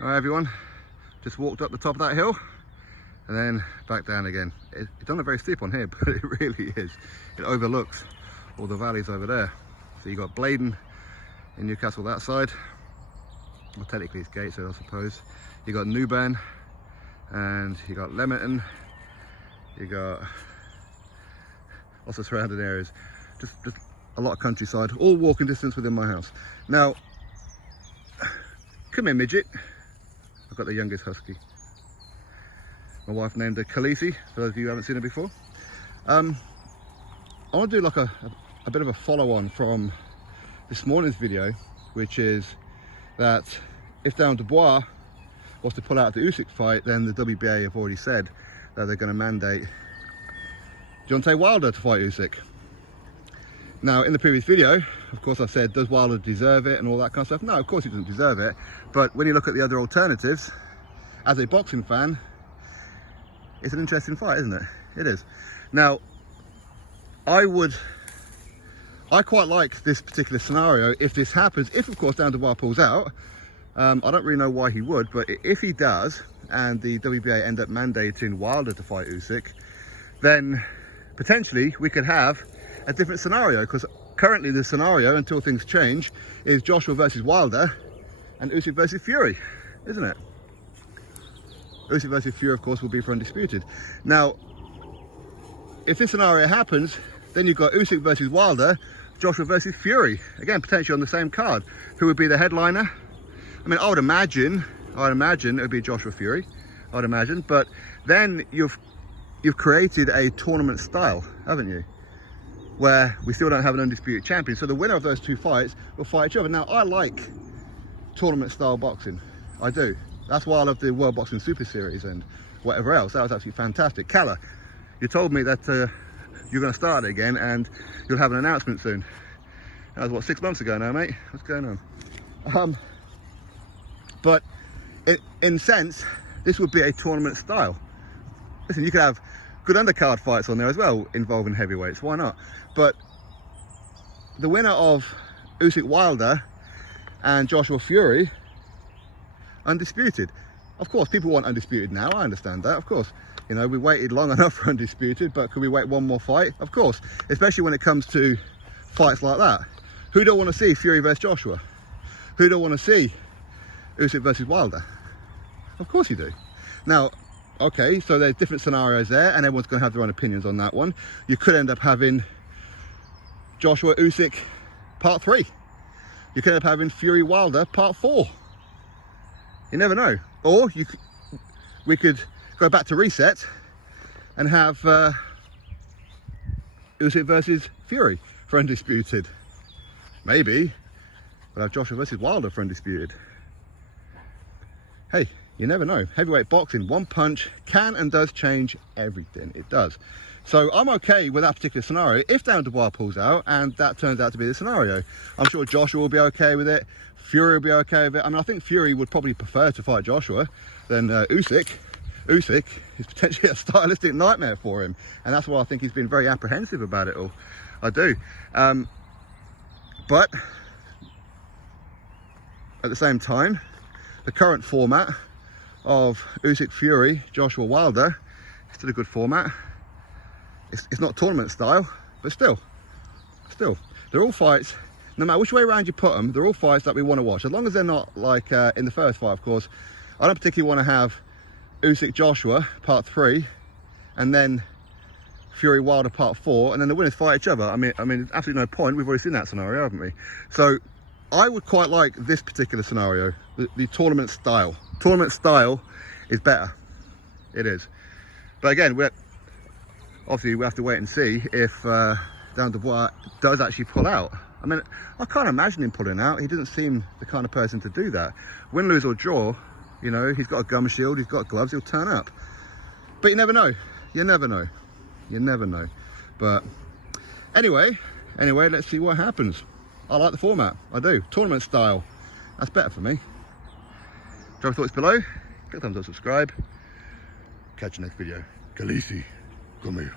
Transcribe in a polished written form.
Alright everyone, just walked up the top of that hill and then back down again. It's not very steep on here, but it really is. It overlooks all the valleys over there. So you got Bladen in Newcastle that side. Well, technically it's Gateshead, I suppose. You got Newburn and you got Leamington. You got lots of surrounding areas. Just a lot of countryside, all walking distance within my house. Now, come here midget. I've got the youngest husky. My wife named her Khaleesi, for those of you who haven't seen her before. I want to do like a bit of a follow-on from this morning's video, which is that if Dubois was to pull out the Usyk fight, then the WBA have already said that they're going to mandate Deontay Wilder to fight Usyk. Now, in the previous video, of course, I said, does Wilder deserve it and all that kind of stuff? No, of course he doesn't deserve it. But when you look at the other alternatives, as a boxing fan, it's an interesting fight, isn't it? It is. Now, I quite like this particular scenario if this happens. If, of course, Dubois pulls out, I don't really know why he would, but if he does, and the WBA end up mandating Wilder to fight Usyk, then potentially we could have a different scenario, because currently the scenario, until things change, is Joshua versus Wilder and Usyk versus Fury, isn't it? Usyk versus Fury, of course, will be for undisputed. Now, if this scenario happens, then you've got Usyk versus Wilder, Joshua versus Fury, again potentially on the same card. Who would be the headliner? I mean, I would imagine it would be Joshua Fury, I'd imagine, but then you've created a tournament style, haven't you? Where we still don't have an undisputed champion. So the winner of those two fights will fight each other. Now, I like tournament style boxing. I do. That's why I love the World Boxing Super Series and whatever else. That was absolutely fantastic. Calla, you told me that you're going to start it again and you'll have an announcement soon. That was, what, 6 months ago now, mate? What's going on? But in sense, this would be a tournament style. Listen, you could have good undercard fights on there as well involving heavyweights. Why not? But the winner of Usyk Wilder and Joshua Fury, undisputed. Of course, people want undisputed now. I understand that, of course. You know, we waited long enough for undisputed, but could we wait one more fight? Of course, especially when it comes to fights like that. Who don't want to see Fury versus Joshua? Who don't want to see Usyk versus Wilder? Of course you do. Now, okay, so there's different scenarios there, and everyone's going to have their own opinions on that one. You could end up having Joshua Usyk part 3. You could end up having Fury Wilder part 4. You never know. Or we could go back to reset and have Usyk versus Fury for undisputed. Maybe we'll have Joshua versus Wilder for undisputed. Hey, you never know. Heavyweight boxing, one punch can and does change everything. It does. So I'm okay with that particular scenario if Dubois pulls out and that turns out to be the scenario. I'm sure Joshua will be okay with it. Fury will be okay with it. I mean, I think Fury would probably prefer to fight Joshua than Usyk. Usyk is potentially a stylistic nightmare for him, and that's why I think he's been very apprehensive about it all. I do. But at the same time, the current format of Usyk Fury, Joshua Wilder, is still a good format. It's not tournament style, but still, they're all fights. No matter which way around you put them, they're all fights that we want to watch. As long as they're not like in the first fight, of course. I don't particularly want to have Usyk Joshua part 3, and then Fury Wilder part 4, and then the winners fight each other. I mean, absolutely no point. We've already seen that scenario, haven't we? So I would quite like this particular scenario, the tournament style. Tournament style is better. It is. But again, obviously we have to wait and see if Dubois does actually pull out. I mean, I can't imagine him pulling out. He doesn't seem the kind of person to do that. Win, lose or draw, you know, he's got a gum shield, he's got gloves, he'll turn up. But you never know. You never know. You never know. But anyway, let's see what happens. I like the format. I do. Tournament style. That's better for me. Drop your thoughts below. Click thumbs up, subscribe. Catch you next video. Khaleesi, come here.